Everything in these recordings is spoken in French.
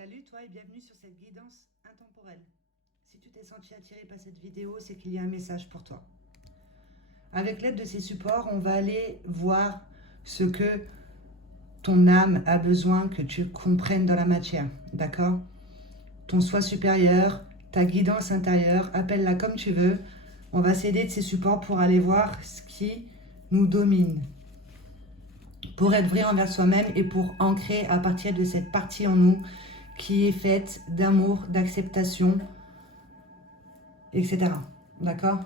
Salut toi et bienvenue sur cette guidance intemporelle. Si tu t'es senti attiré par cette vidéo, c'est qu'il y a un message pour toi. Avec l'aide de ces supports, on va aller voir ce que ton âme a besoin que tu comprennes dans la matière. D'accord? Ton soi supérieur, ta guidance intérieure, appelle-la comme tu veux. On va s'aider de ces supports pour aller voir ce qui nous domine. Pour être vrai envers soi-même et pour ancrer à partir de cette partie en nous qui est faite d'amour, d'acceptation, etc. D'accord?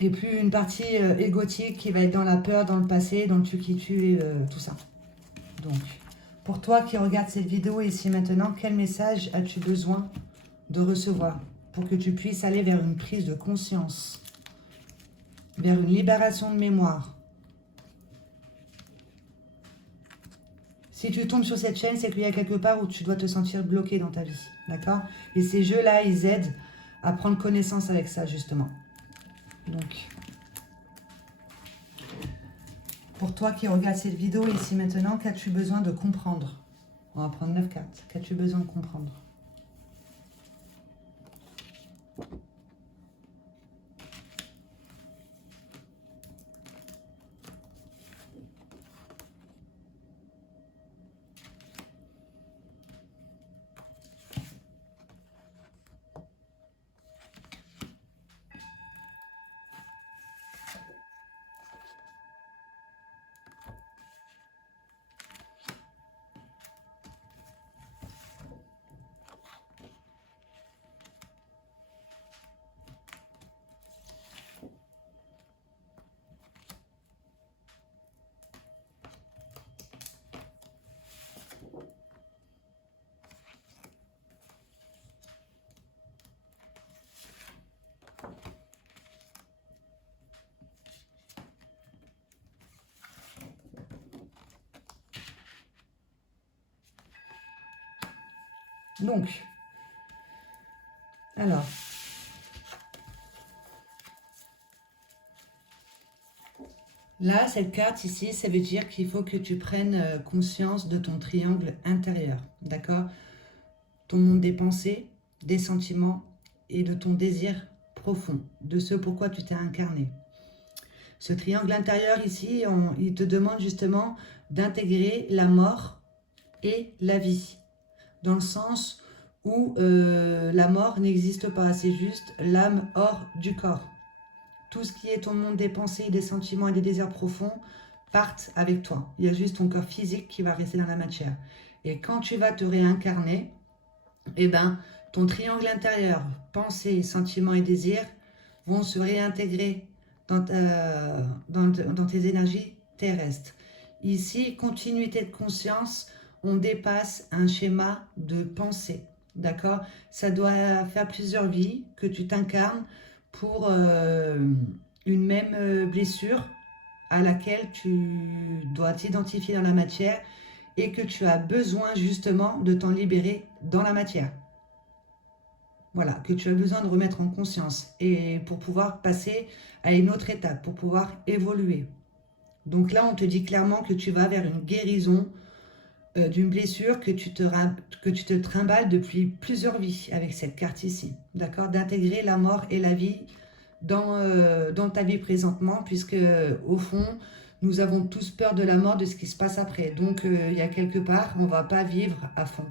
Et plus une partie égotique qui va être dans la peur, dans le passé, dans le tu qui tue, tout ça. Donc, pour toi qui regardes cette vidéo ici maintenant, quel message as-tu besoin de recevoir pour que tu puisses aller vers une prise de conscience, vers une libération de mémoire? Si tu tombes sur cette chaîne, c'est qu'il y a quelque part où tu dois te sentir bloqué dans ta vie. D'accord? Et ces jeux-là, ils aident à prendre connaissance avec ça, justement. Donc, pour toi qui regardes cette vidéo ici maintenant, qu'as-tu besoin de comprendre? On va prendre 9 cartes. Qu'as-tu besoin de comprendre? Donc, alors, là, cette carte ici, ça veut dire qu'il faut que tu prennes conscience de ton triangle intérieur, d'accord? Ton monde des pensées, des sentiments et de ton désir profond, de ce pourquoi tu t'es incarné. Ce triangle intérieur ici, il te demande justement d'intégrer la mort et la vie, dans le sens où la mort n'existe pas, c'est juste l'âme hors du corps. Tout ce qui est ton monde des pensées, des sentiments et des désirs profonds partent avec toi. Il y a juste ton corps physique qui va rester dans la matière. Et quand tu vas te réincarner, eh ben, ton triangle intérieur, pensée, sentiments et désirs, vont se réintégrer dans tes énergies terrestres. Ici, continuité de conscience, on dépasse un schéma de pensée. D'accord? Ça doit faire plusieurs vies que tu t'incarnes pour une même blessure à laquelle tu dois t'identifier dans la matière et que tu as besoin justement de t'en libérer dans la matière. Voilà, que tu as besoin de remettre en conscience et pour pouvoir passer à une autre étape, pour pouvoir évoluer. Donc là, on te dit clairement que tu vas vers une guérison d'une blessure que tu te trimbales depuis plusieurs vies avec cette carte ici. D'accord? D'intégrer la mort et la vie dans ta vie présentement, puisque au fond, nous avons tous peur de la mort, de ce qui se passe après. Donc, il y a quelque part, on ne va pas vivre à fond.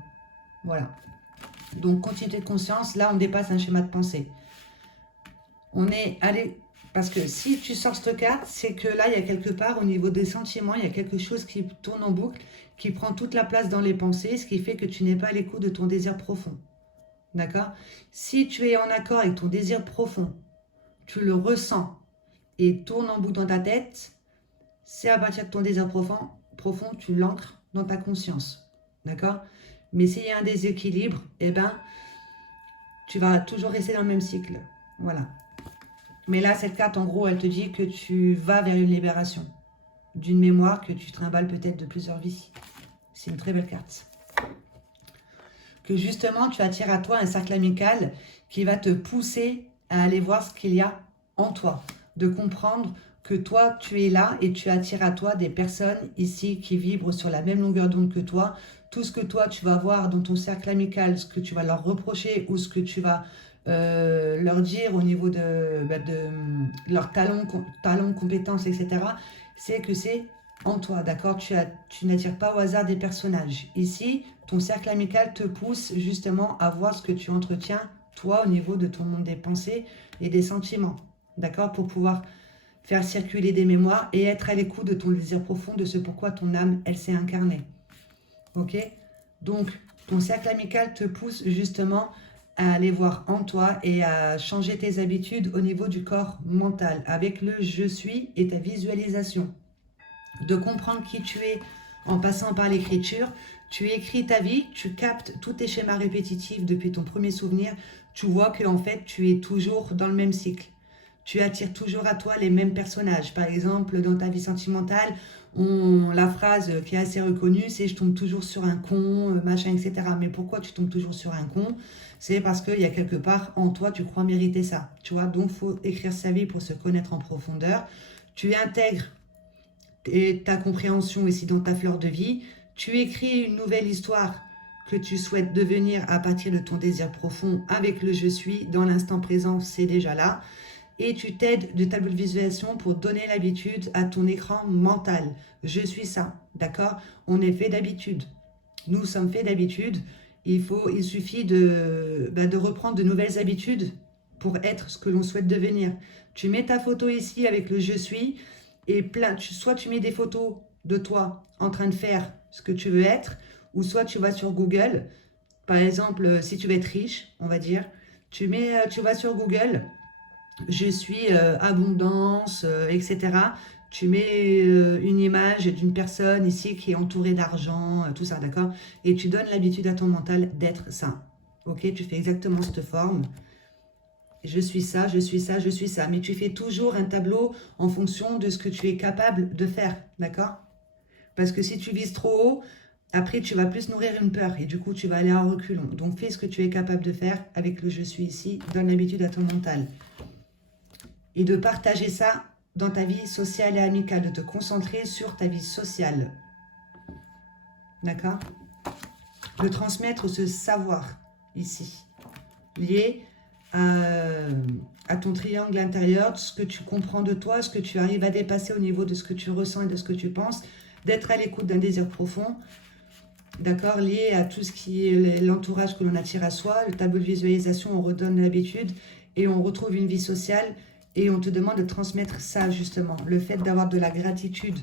Voilà. Donc, continuité de conscience, là, on dépasse un schéma de pensée. On est allé... Parce que si tu sors cette carte, c'est que là, il y a quelque part, au niveau des sentiments, il y a quelque chose qui tourne en boucle, qui prend toute la place dans les pensées, ce qui fait que tu n'es pas à l'écoute de ton désir profond. D'accord? Si tu es en accord avec ton désir profond, tu le ressens et tourne en boucle dans ta tête, c'est à partir de ton désir profond, tu l'ancres dans ta conscience. D'accord? Mais s'il y a un déséquilibre, eh ben, tu vas toujours rester dans le même cycle. Voilà. Mais là, cette carte, en gros, elle te dit que tu vas vers une libération d'une mémoire que tu trimbales peut-être de plusieurs vies. C'est une très belle carte. Que justement, tu attires à toi un cercle amical qui va te pousser à aller voir ce qu'il y a en toi. De comprendre que toi, tu es là et tu attires à toi des personnes ici qui vibrent sur la même longueur d'onde que toi. Tout ce que toi, tu vas voir dans ton cercle amical, ce que tu vas leur reprocher ou ce que tu vas leur dire au niveau de leurs talents, compétences, etc., c'est que c'est en toi, d'accord? Tu n'attires pas au hasard des personnages. Ici, ton cercle amical te pousse justement à voir ce que tu entretiens, toi, au niveau de ton monde des pensées et des sentiments, d'accord? Pour pouvoir faire circuler des mémoires et être à l'écoute de ton désir profond, de ce pourquoi ton âme, elle s'est incarnée. Ok? Donc, ton cercle amical te pousse justement à aller voir en toi et à changer tes habitudes au niveau du corps mental, avec le « je suis » et ta visualisation. De comprendre qui tu es en passant par l'écriture. Tu écris ta vie, tu captes tous tes schémas répétitifs depuis ton premier souvenir. Tu vois que en fait, tu es toujours dans le même cycle. Tu attires toujours à toi les mêmes personnages. Par exemple, dans ta vie sentimentale, la phrase qui est assez reconnue, c'est « je tombe toujours sur un con, machin, etc. » Mais pourquoi tu tombes toujours sur un con? C'est parce qu'il y a quelque part en toi, tu crois mériter ça. Tu vois, donc il faut écrire sa vie pour se connaître en profondeur. Tu intègres ta compréhension ici dans ta fleur de vie. Tu écris une nouvelle histoire que tu souhaites devenir à partir de ton désir profond avec le « je suis ». Dans l'instant présent, c'est déjà là. Et tu t'aides de tableau de visualisation pour donner l'habitude à ton écran mental. Je suis ça, d'accord? On est fait d'habitude. Nous sommes faits d'habitude. Il suffit de reprendre de nouvelles habitudes pour être ce que l'on souhaite devenir. Tu mets ta photo ici avec le « je suis » et soit tu mets des photos de toi en train de faire ce que tu veux être, ou soit tu vas sur Google. Par exemple, si tu veux être riche, on va dire, tu vas sur Google, je suis abondance, etc. Tu mets une image d'une personne ici qui est entourée d'argent, tout ça, d'accord? Et tu donnes l'habitude à ton mental d'être ça. Ok? Tu fais exactement cette forme. Je suis ça, je suis ça, je suis ça. Mais tu fais toujours un tableau en fonction de ce que tu es capable de faire, d'accord? Parce que si tu vises trop haut, après tu vas plus nourrir une peur et du coup tu vas aller en reculons. Donc fais ce que tu es capable de faire avec le « je suis ici », donne l'habitude à ton mental. Et de partager ça dans ta vie sociale et amicale, de te concentrer sur ta vie sociale. D'accord? De transmettre ce savoir ici, lié à ton triangle intérieur, ce que tu comprends de toi, ce que tu arrives à dépasser au niveau de ce que tu ressens et de ce que tu penses, d'être à l'écoute d'un désir profond, d'accord, lié à tout ce qui est l'entourage que l'on attire à soi, le tableau de visualisation, on redonne l'habitude et on retrouve une vie sociale et on te demande de transmettre ça justement. Le fait d'avoir de la gratitude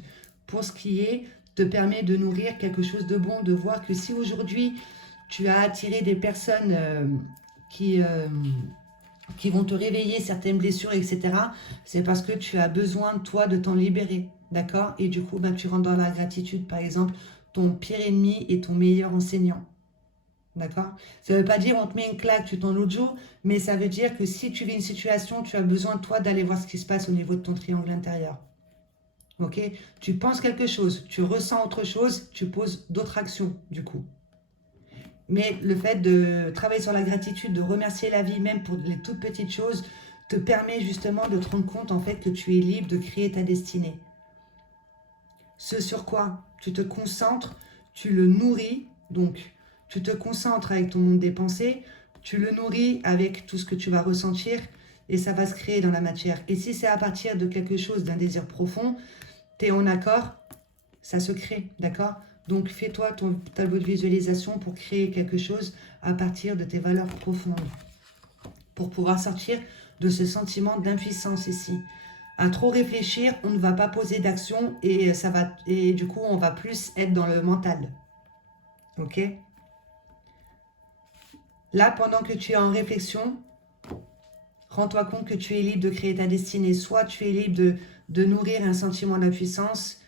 pour ce qui est te permet de nourrir quelque chose de bon, de voir que si aujourd'hui tu as attiré des personnes qui vont te réveiller certaines blessures, etc., c'est parce que tu as besoin, toi, de t'en libérer, d'accord? Et du coup, tu rentres dans la gratitude, par exemple, ton pire ennemi est ton meilleur enseignant, d'accord? Ça ne veut pas dire on te met une claque, tu t'en l'autre jour, mais ça veut dire que si tu vis une situation, tu as besoin, toi, d'aller voir ce qui se passe au niveau de ton triangle intérieur, ok? Tu penses quelque chose, tu ressens autre chose, tu poses d'autres actions, du coup. Mais le fait de travailler sur la gratitude, de remercier la vie, même pour les toutes petites choses, te permet justement de te rendre compte en fait que tu es libre de créer ta destinée. Ce sur quoi tu te concentres, tu le nourris. Donc, tu te concentres avec ton monde des pensées, tu le nourris avec tout ce que tu vas ressentir et ça va se créer dans la matière. Et si c'est à partir de quelque chose, d'un désir profond, tu es en accord, ça se crée, d'accord? Donc, fais-toi ton tableau de visualisation pour créer quelque chose à partir de tes valeurs profondes. Pour pouvoir sortir de ce sentiment d'impuissance ici. À trop réfléchir, on ne va pas poser d'action et du coup, on va plus être dans le mental. Ok? Là, pendant que tu es en réflexion, rends-toi compte que tu es libre de créer ta destinée. Soit tu es libre de nourrir un sentiment d'impuissance.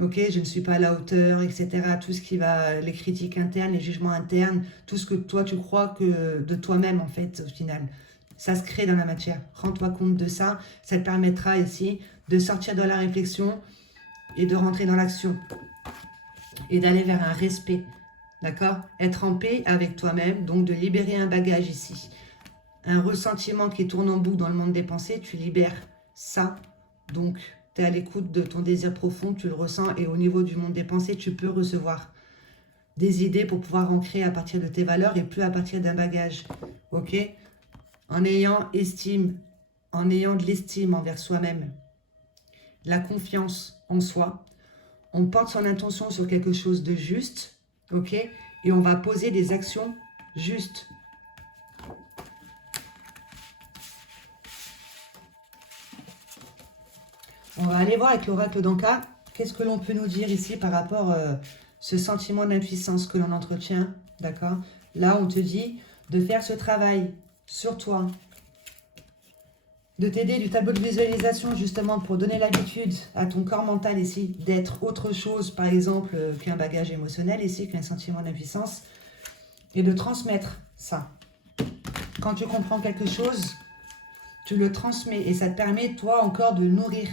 Ok, je ne suis pas à la hauteur, etc. Tout ce qui va, les critiques internes, les jugements internes, tout ce que toi tu crois que de toi-même en fait au final. Ça se crée dans la matière. Rends-toi compte de ça. Ça te permettra ici de sortir de la réflexion et de rentrer dans l'action. Et d'aller vers un respect. D'accord? Être en paix avec toi-même, donc de libérer un bagage ici. Un ressentiment qui tourne en boucle dans le monde des pensées, tu libères ça Donc, tu es à l'écoute de ton désir profond, tu le ressens, et au niveau du monde des pensées, tu peux recevoir des idées pour pouvoir ancrer à partir de tes valeurs et plus à partir d'un bagage. Ok? En ayant de l'estime envers soi-même, la confiance en soi, on porte son intention sur quelque chose de juste, ok? Et on va poser des actions justes. On va aller voir avec l'oracle d'Anka, qu'est-ce que l'on peut nous dire ici par rapport à ce sentiment d'impuissance que l'on entretient, d'accord? Là, on te dit de faire ce travail sur toi, de t'aider du tableau de visualisation justement pour donner l'habitude à ton corps mental ici d'être autre chose, par exemple, qu'un bagage émotionnel ici, qu'un sentiment d'impuissance, et de transmettre ça. Quand tu comprends quelque chose, tu le transmets et ça te permet, toi, encore de nourrir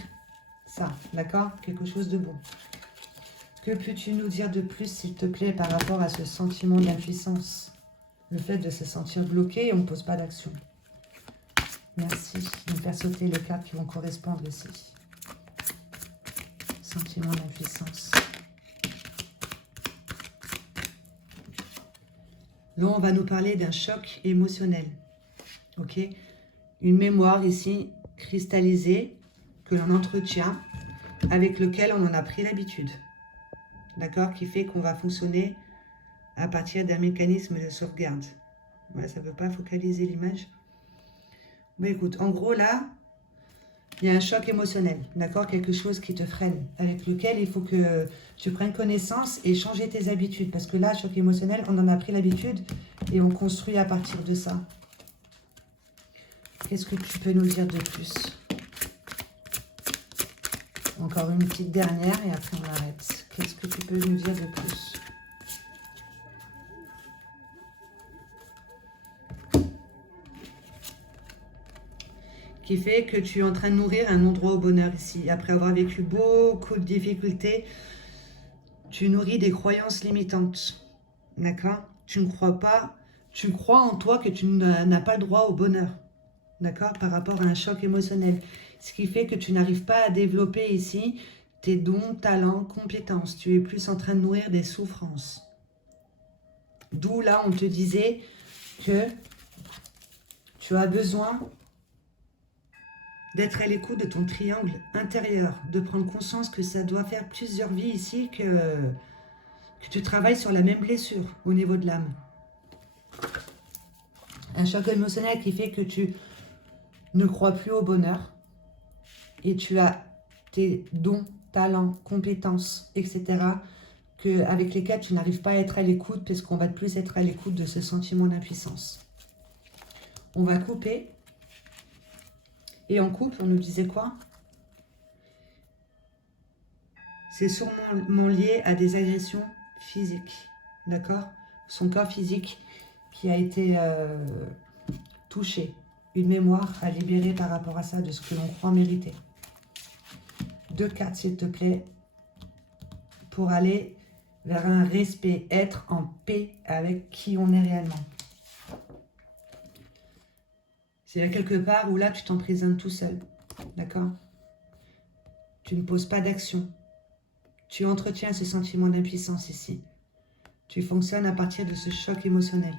ça, d'accord? Quelque chose de bon. Que peux-tu nous dire de plus, s'il te plaît, par rapport à ce sentiment d'impuissance? Le fait de se sentir bloqué et on ne pose pas d'action. Merci de me faire sauter les cartes qui vont correspondre ici. Sentiment d'impuissance. Là, on va nous parler d'un choc émotionnel. Ok? Une mémoire ici cristallisée que l'on entretient, avec lequel on en a pris l'habitude. D'accord? Qui fait qu'on va fonctionner à partir d'un mécanisme de sauvegarde. Ouais, ça ne veut pas focaliser l'image. Bon, écoute, en gros, là, il y a un choc émotionnel, d'accord? Quelque chose qui te freine, avec lequel il faut que tu prennes connaissance et changer tes habitudes. Parce que là, choc émotionnel, on en a pris l'habitude et on construit à partir de ça. Qu'est-ce que tu peux nous dire de plus? Encore une petite dernière et après on arrête. Qu'est-ce que tu peux nous dire de plus? Qui fait que tu es en train de nourrir un endroit au bonheur ici. Après avoir vécu beaucoup de difficultés, tu nourris des croyances limitantes. D'accord? Tu ne crois pas, tu crois en toi que tu n'as pas le droit au bonheur. D'accord? Par rapport à un choc émotionnel. Ce qui fait que tu n'arrives pas à développer ici tes dons, talents, compétences. Tu es plus en train de nourrir des souffrances. D'où là, on te disait que tu as besoin d'être à l'écoute de ton triangle intérieur, de prendre conscience que ça doit faire plusieurs vies ici, que tu travailles sur la même blessure au niveau de l'âme. Un choc émotionnel qui fait que tu ne crois plus au bonheur et tu as tes dons, talents, compétences, etc. Avec lesquels tu n'arrives pas à être à l'écoute parce qu'on va plus être à l'écoute de ce sentiment d'impuissance. On va couper. Et en couple, on nous disait quoi? C'est sûrement lié à des agressions physiques, d'accord? Son corps physique qui a été touché. Une mémoire à libérer par rapport à ça, de ce que l'on croit mériter. 2 cartes, s'il te plaît, pour aller vers un respect, être en paix avec qui on est réellement. C'est quelque part où là, tu t'emprisonnes tout seul, d'accord? Tu ne poses pas d'action. Tu entretiens ce sentiment d'impuissance ici. Tu fonctionnes à partir de ce choc émotionnel.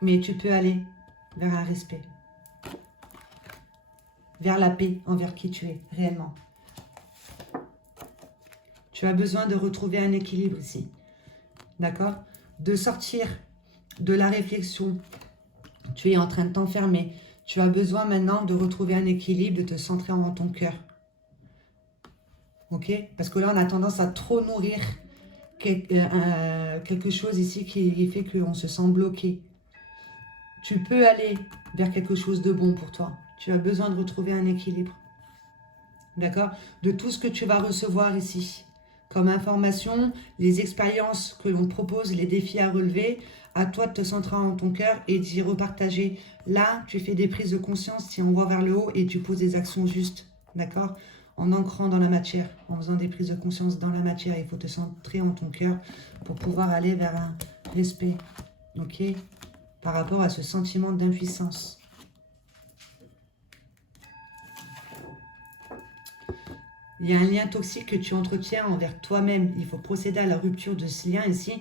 Mais tu peux aller vers un respect. Vers la paix envers qui tu es réellement. Tu as besoin de retrouver un équilibre ici. D'accord? De sortir de la réflexion. Tu es en train de t'enfermer. Tu as besoin maintenant de retrouver un équilibre, de te centrer en ton cœur. Ok? Parce que là, on a tendance à trop nourrir quelque chose ici qui fait qu'on se sent bloqué. Tu peux aller vers quelque chose de bon pour toi. Tu as besoin de retrouver un équilibre. D'accord? De tout ce que tu vas recevoir ici. Comme information, les expériences que l'on te propose, les défis à relever, à toi de te centrer en ton cœur et d'y repartager. Là, tu fais des prises de conscience, tu envoies vers le haut et tu poses des actions justes. D'accord? En ancrant dans la matière, en faisant des prises de conscience dans la matière. Il faut te centrer en ton cœur pour pouvoir aller vers un respect. Ok? Par rapport à ce sentiment d'impuissance. Il y a un lien toxique que tu entretiens envers toi-même. Il faut procéder à la rupture de ce lien ici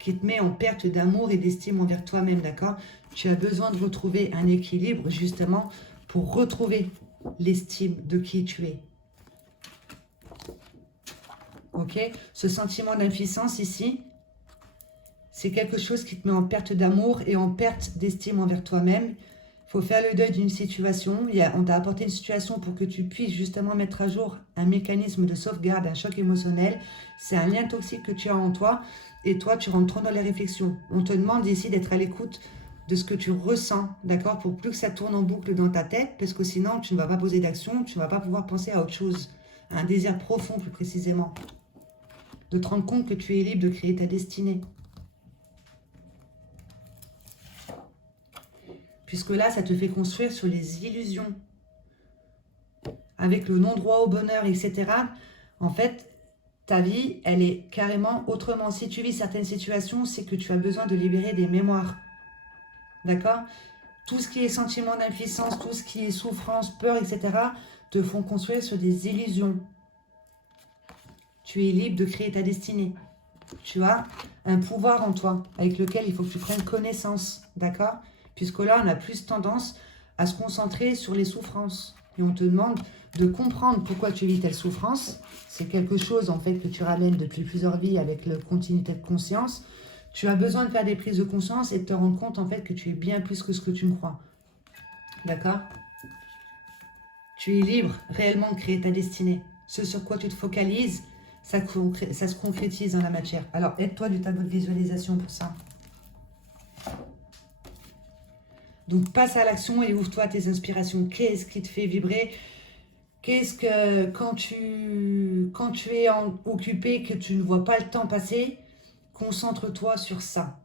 qui te met en perte d'amour et d'estime envers toi-même, d'accord? Tu as besoin de retrouver un équilibre justement pour retrouver l'estime de qui tu es. Ok? Ce sentiment d'impuissance ici, c'est quelque chose qui te met en perte d'amour et en perte d'estime envers toi-même. Il faut faire le deuil d'une situation. On t'a apporté une situation pour que tu puisses justement mettre à jour un mécanisme de sauvegarde, un choc émotionnel. C'est un lien toxique que tu as en toi et toi, tu rentres trop dans les réflexions. On te demande ici d'être à l'écoute de ce que tu ressens, d'accord? Pour plus que ça tourne en boucle dans ta tête, parce que sinon, tu ne vas pas poser d'action, tu ne vas pas pouvoir penser à autre chose, à un désir profond plus précisément. De te rendre compte que tu es libre de créer ta destinée. Puisque là, ça te fait construire sur les illusions. Avec le non-droit au bonheur, etc. En fait, ta vie, elle est carrément autrement. Si tu vis certaines situations, c'est que tu as besoin de libérer des mémoires. D'accord? Tout ce qui est sentiment d'impuissance, tout ce qui est souffrance, peur, etc. te font construire sur des illusions. Tu es libre de créer ta destinée. Tu as un pouvoir en toi avec lequel il faut que tu prennes connaissance. D'accord? Puisque là, on a plus tendance à se concentrer sur les souffrances. Et on te demande de comprendre pourquoi tu vis telle souffrance. C'est quelque chose, en fait, que tu ramènes depuis plusieurs vies avec la continuité de conscience. Tu as besoin de faire des prises de conscience et de te rendre compte, en fait, que tu es bien plus que ce que tu ne crois. D'accord? Tu es libre réellement de créer ta destinée. Ce sur quoi tu te focalises, ça se concrétise dans la matière. Alors, aide-toi du tableau de visualisation pour ça. Donc, passe à l'action et ouvre-toi à tes inspirations. Qu'est-ce qui te fait vibrer? Qu'est-ce que, quand tu es occupé, que tu ne vois pas le temps passer, concentre-toi sur ça.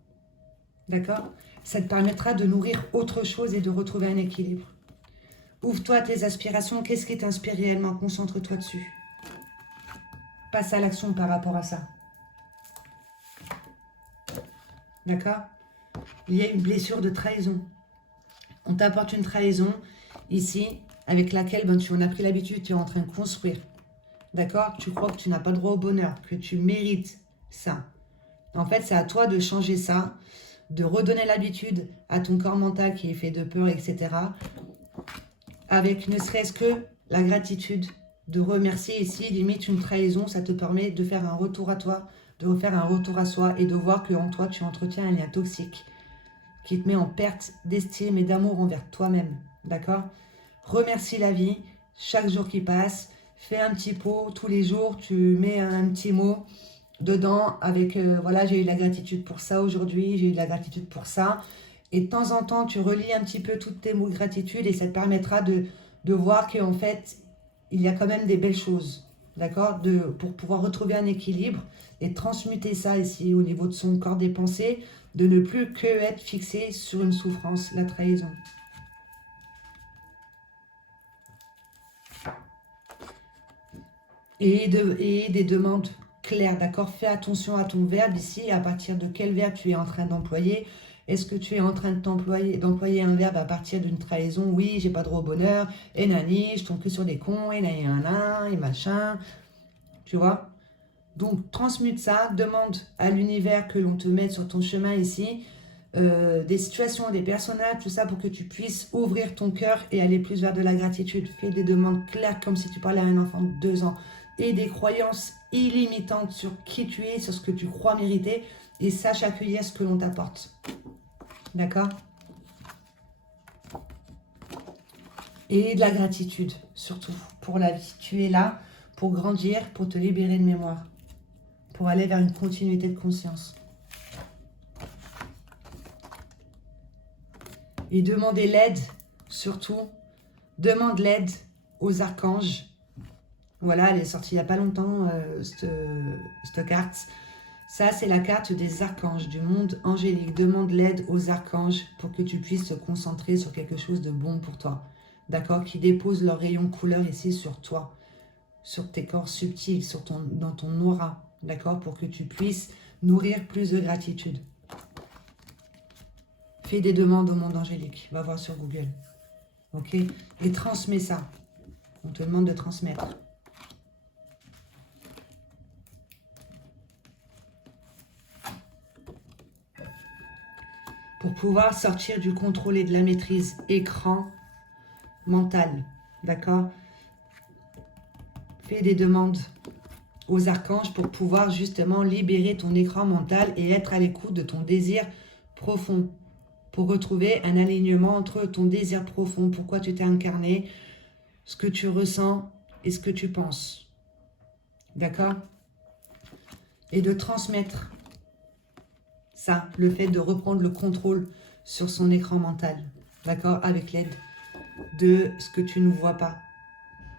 D'accord? Ça te permettra de nourrir autre chose et de retrouver un équilibre. Ouvre-toi à tes aspirations. Qu'est-ce qui t'inspire réellement? Concentre-toi dessus. Passe à l'action par rapport à ça. D'accord? Il y a une blessure de trahison. On t'apporte une trahison ici avec laquelle tu en as pris l'habitude, tu es en train de construire. D'accord? Tu crois que tu n'as pas droit au bonheur, que tu mérites ça. En fait, c'est à toi de changer ça, de redonner l'habitude à ton corps mental qui est fait de peur, etc. Avec ne serait-ce que la gratitude, de remercier ici, limite une trahison, ça te permet de faire un retour à toi, de refaire un retour à soi et de voir qu'en toi, tu entretiens un lien toxique qui te met en perte d'estime et d'amour envers toi-même. D'accord? Remercie la vie, chaque jour qui passe, fais un petit pot, tous les jours, tu mets un petit mot dedans avec, voilà, j'ai eu de la gratitude pour ça aujourd'hui, j'ai eu de la gratitude pour ça. Et de temps en temps, tu relis un petit peu tous tes mots de gratitude et ça te permettra de voir qu'en fait, il y a quand même des belles choses, d'accord? Pour pouvoir retrouver un équilibre et transmuter ça ici au niveau de son corps des pensées, de ne plus que être fixé sur une souffrance, la trahison. Et des demandes claires, d'accord? Fais attention à ton verbe ici, à partir de quel verbe tu es en train d'employer. Est-ce que tu es en train d'employer un verbe à partir d'une trahison? Oui, j'ai pas droit au bonheur, et nani, je tombe que sur des cons, et nani, et machin, tu vois? Donc, transmute ça, demande à l'univers que l'on te mette sur ton chemin ici, des situations, des personnages, tout ça pour que tu puisses ouvrir ton cœur et aller plus vers de la gratitude. Fais des demandes claires comme si tu parlais à un enfant de 2 ans et des croyances illimitantes sur qui tu es, sur ce que tu crois mériter et sache accueillir ce que l'on t'apporte. D'accord? Et de la gratitude, surtout, pour la vie. Tu es là pour grandir, pour te libérer de mémoire, pour aller vers une continuité de conscience. Et demander l'aide, surtout, demande l'aide aux archanges. Voilà, elle est sortie il n'y a pas longtemps, cette carte. Ça, c'est la carte des archanges, du monde angélique. Demande l'aide aux archanges pour que tu puisses te concentrer sur quelque chose de bon pour toi. D'accord? Qui dépose leur rayon couleur ici sur toi, sur tes corps subtils, dans ton aura. D'accord? Pour que tu puisses nourrir plus de gratitude. Fais des demandes au monde angélique. Va voir sur Google. Ok? Et transmets ça. On te demande de transmettre. pour pouvoir sortir du contrôle et de la maîtrise écran mental. D'accord? Fais des demandes aux archanges pour pouvoir justement libérer ton écran mental et être à l'écoute de ton désir profond. Pour retrouver un alignement entre ton désir profond, pourquoi tu t'es incarné, ce que tu ressens et ce que tu penses. D'accord? Et de transmettre ça, le fait de reprendre le contrôle sur son écran mental. D'accord? Avec l'aide de ce que tu ne vois pas.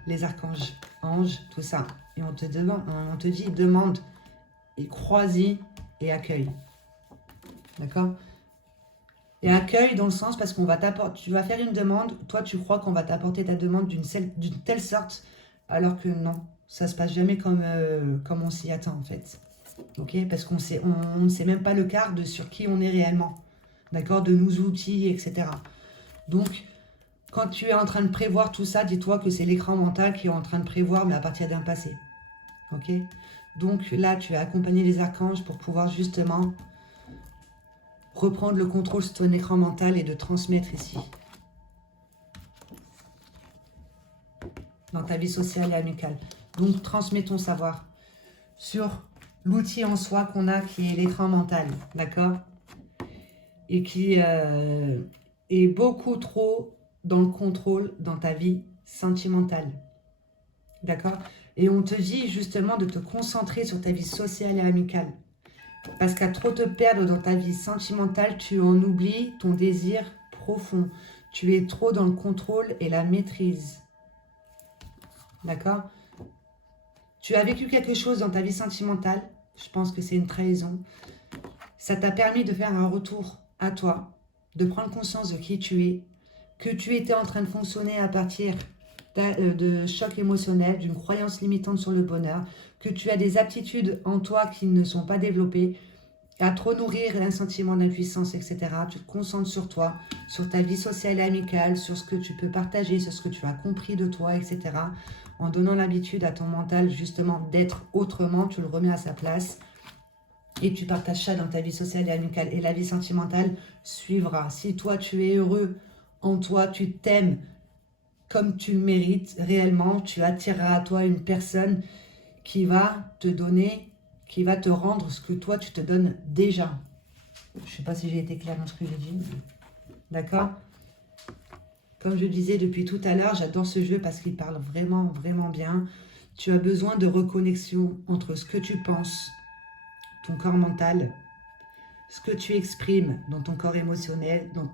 Les archanges, anges, tout ça. Et on te dit, demande et crois-y et accueille. D'accord? Et accueille dans le sens parce qu'on va t'apporter, tu vas faire une demande, toi tu crois qu'on va t'apporter ta demande d'une telle sorte, alors que non, ça se passe jamais comme on s'y attend en fait. Ok? Parce qu'on ne sait même pas le quart de sur qui on est réellement. D'accord? De nos outils, etc. Donc, quand tu es en train de prévoir tout ça, dis-toi que c'est l'écran mental qui est en train de prévoir, mais à partir d'un passé. Ok? Donc là, tu vas accompagner les archanges pour pouvoir justement reprendre le contrôle sur ton écran mental et de transmettre ici. Dans ta vie sociale et amicale. Donc, transmets ton savoir sur l'outil en soi qu'on a qui est l'écran mental. D'accord? Et qui est beaucoup trop dans le contrôle dans ta vie sentimentale. D'accord? Et on te dit justement de te concentrer sur ta vie sociale et amicale. Parce qu'à trop te perdre dans ta vie sentimentale, tu en oublies ton désir profond. Tu es trop dans le contrôle et la maîtrise. D'accord? Tu as vécu quelque chose dans ta vie sentimentale. Je pense que c'est une trahison. Ça t'a permis de faire un retour à toi, de prendre conscience de qui tu es, que tu étais en train de fonctionner à partir de chocs émotionnels, d'une croyance limitante sur le bonheur, que tu as des aptitudes en toi qui ne sont pas développées, à trop nourrir un sentiment d'impuissance, etc. Tu te concentres sur toi, sur ta vie sociale et amicale, sur ce que tu peux partager, sur ce que tu as compris de toi, etc. En donnant l'habitude à ton mental justement d'être autrement, tu le remets à sa place et tu partages ça dans ta vie sociale et amicale. Et la vie sentimentale suivra. Si toi tu es heureux en toi, tu t'aimes comme tu le mérites réellement, tu attireras à toi une personne qui va te donner, qui va te rendre ce que toi tu te donnes déjà. Je ne sais pas si j'ai été claire dans ce que j'ai dit. D'accord? Comme je disais depuis tout à l'heure, j'adore ce jeu parce qu'il parle vraiment, vraiment bien. Tu as besoin de reconnexion entre ce que tu penses, ton corps mental, ce que tu exprimes dans ton corps émotionnel, dans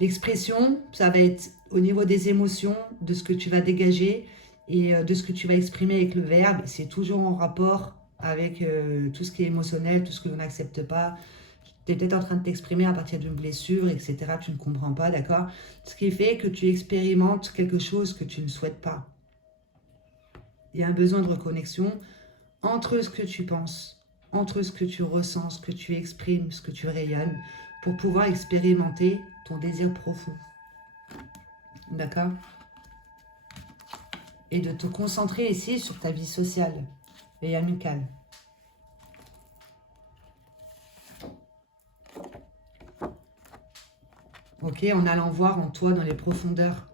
l'expression, ça va être au niveau des émotions, de ce que tu vas dégager et de ce que tu vas exprimer avec le verbe. C'est toujours en rapport avec tout ce qui est émotionnel, tout ce que l'on n'accepte pas. Tu es peut-être en train de t'exprimer à partir d'une blessure, etc. Tu ne comprends pas, d'accord? Ce qui fait que tu expérimentes quelque chose que tu ne souhaites pas. Il y a un besoin de reconnexion entre ce que tu penses, entre ce que tu ressens, ce que tu exprimes, ce que tu rayonnes, pour pouvoir expérimenter ton désir profond. D'accord? Et de te concentrer ici sur ta vie sociale et amicale. Ok, en allant voir en toi dans les profondeurs.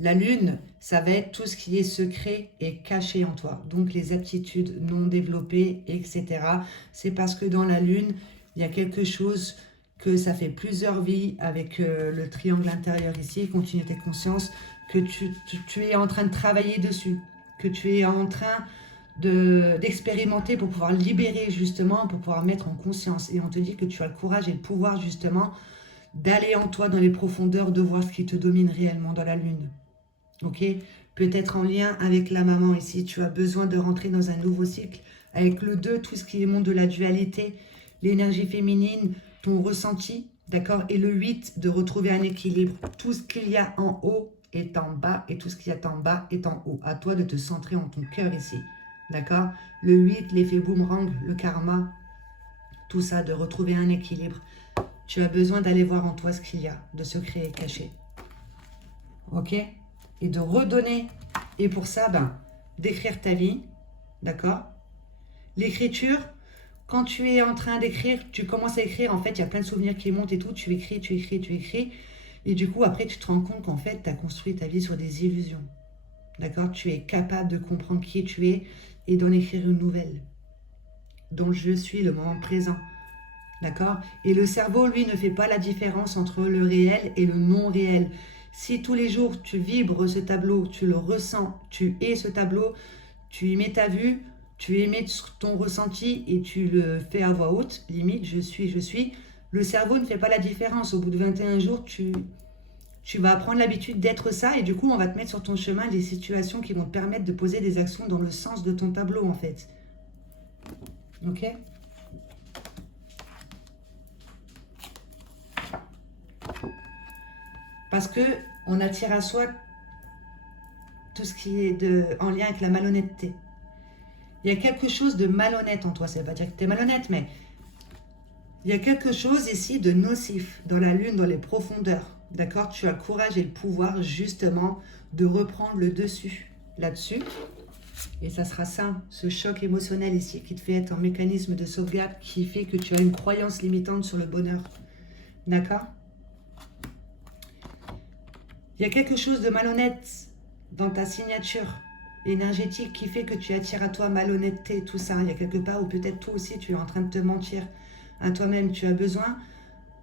La lune, ça va être tout ce qui est secret et caché en toi. Donc les aptitudes non développées, etc. C'est parce que dans la lune, il y a quelque chose que ça fait plusieurs vies avec le triangle intérieur ici, continuité de conscience, que tu es en train de travailler dessus, que tu es en train d'expérimenter pour pouvoir libérer justement, pour pouvoir mettre en conscience. Et on te dit que tu as le courage et le pouvoir justement d'aller en toi dans les profondeurs, de voir ce qui te domine réellement dans la lune. Ok? Peut-être en lien avec la maman ici, tu as besoin de rentrer dans un nouveau cycle. Avec le 2, tout ce qui est monde de la dualité, l'énergie féminine, ton ressenti, d'accord? Et le 8, de retrouver un équilibre. Tout ce qu'il y a en haut est en bas et tout ce qu'il y a en bas est en haut. À toi de te centrer en ton cœur ici, d'accord? Le 8, l'effet boomerang, le karma, tout ça, de retrouver un équilibre. Tu as besoin d'aller voir en toi ce qu'il y a de secret et caché. Ok? Et de redonner. Et pour ça, d'écrire ta vie. D'accord? L'écriture, quand tu es en train d'écrire, tu commences à écrire, en fait, il y a plein de souvenirs qui montent et tout, tu écris, tu écris, tu écris, et du coup, après, tu te rends compte qu'en fait, tu as construit ta vie sur des illusions. D'accord? Tu es capable de comprendre qui tu es et d'en écrire une nouvelle, dont je suis le moment présent. D'accord? Et le cerveau, lui, ne fait pas la différence entre le réel et le non réel. Si tous les jours tu vibres ce tableau, tu le ressens, tu es ce tableau, tu y mets ta vue, tu émets ton ressenti et tu le fais à voix haute, limite, je suis, le cerveau ne fait pas la différence. Au bout de 21 jours, tu vas prendre l'habitude d'être ça et du coup, on va te mettre sur ton chemin des situations qui vont te permettre de poser des actions dans le sens de ton tableau, en fait. Ok? Parce que on attire à soi tout ce qui est en lien avec la malhonnêteté. Il y a quelque chose de malhonnête en toi. Ça ne veut pas dire que tu es malhonnête, mais il y a quelque chose ici de nocif dans la lune, dans les profondeurs. D'accord? Tu as le courage et le pouvoir justement de reprendre le dessus là-dessus. Et ça sera ça, ce choc émotionnel ici qui te fait être un mécanisme de sauvegarde qui fait que tu as une croyance limitante sur le bonheur. D'accord? Il y a quelque chose de malhonnête dans ta signature énergétique qui fait que tu attires à toi malhonnêteté, tout ça. Il y a quelque part où peut-être toi aussi tu es en train de te mentir à toi-même. Tu as besoin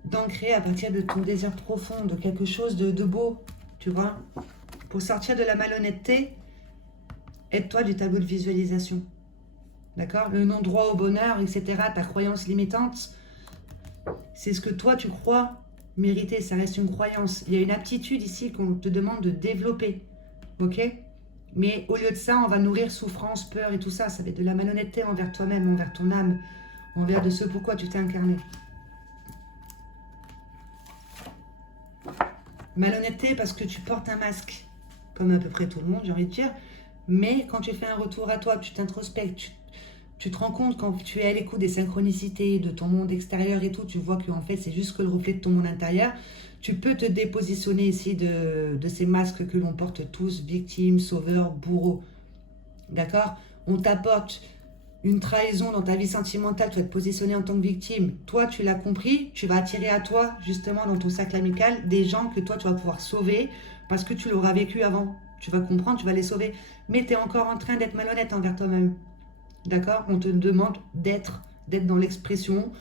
d'ancrer à partir de ton désir profond, de quelque chose de beau, tu vois. Pour sortir de la malhonnêteté, aide-toi du tableau de visualisation. D'accord? Le non-droit au bonheur, etc., ta croyance limitante, c'est ce que toi tu crois mériter, ça reste une croyance. Il y a une aptitude ici qu'on te demande de développer, ok? Mais au lieu de ça, on va nourrir souffrance, peur et tout ça. Ça va être de la malhonnêteté envers toi-même, envers ton âme, envers de ce pourquoi tu t'es incarné. Malhonnêteté parce que tu portes un masque, comme à peu près tout le monde, j'ai envie de dire. Mais quand tu fais un retour à toi, tu t'introspectes, tu te rends compte quand tu es à l'écoute des synchronicités, de ton monde extérieur et tout, tu vois qu'en fait c'est juste que le reflet de ton monde intérieur. Tu peux te dépositionner ici de ces masques que l'on porte tous, victimes, sauveurs, bourreaux. D'accord? On t'apporte une trahison dans ta vie sentimentale, tu vas te positionner en tant que victime. Toi, tu l'as compris, tu vas attirer à toi, justement, dans ton cercle amical, des gens que toi, tu vas pouvoir sauver parce que tu l'auras vécu avant. Tu vas comprendre, tu vas les sauver. Mais tu es encore en train d'être malhonnête envers toi-même. D'accord? On te demande d'être dans l'expression